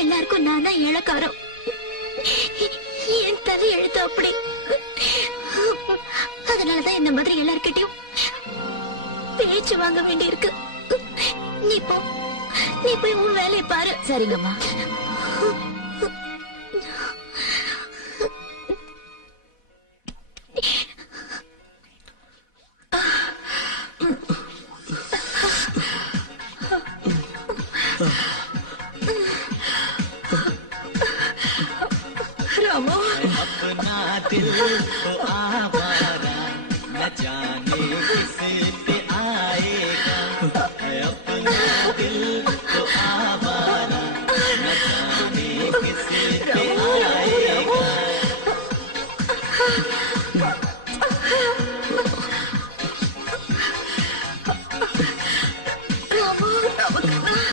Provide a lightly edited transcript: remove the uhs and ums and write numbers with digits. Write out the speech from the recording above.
எல்லாருக்கும் நான் தான் இழக்காரம். என் தலை எழுத்து அப்படி. அதனாலதான் இந்த மாதிரி எல்லார்கிட்டயும் பேச்சு வாங்க வேண்டி இருக்கு. நீ போய் உன் வேலையை பாரு. சரிங்கம்மா. रामो अपना दिल तो आवारा न जाने किसे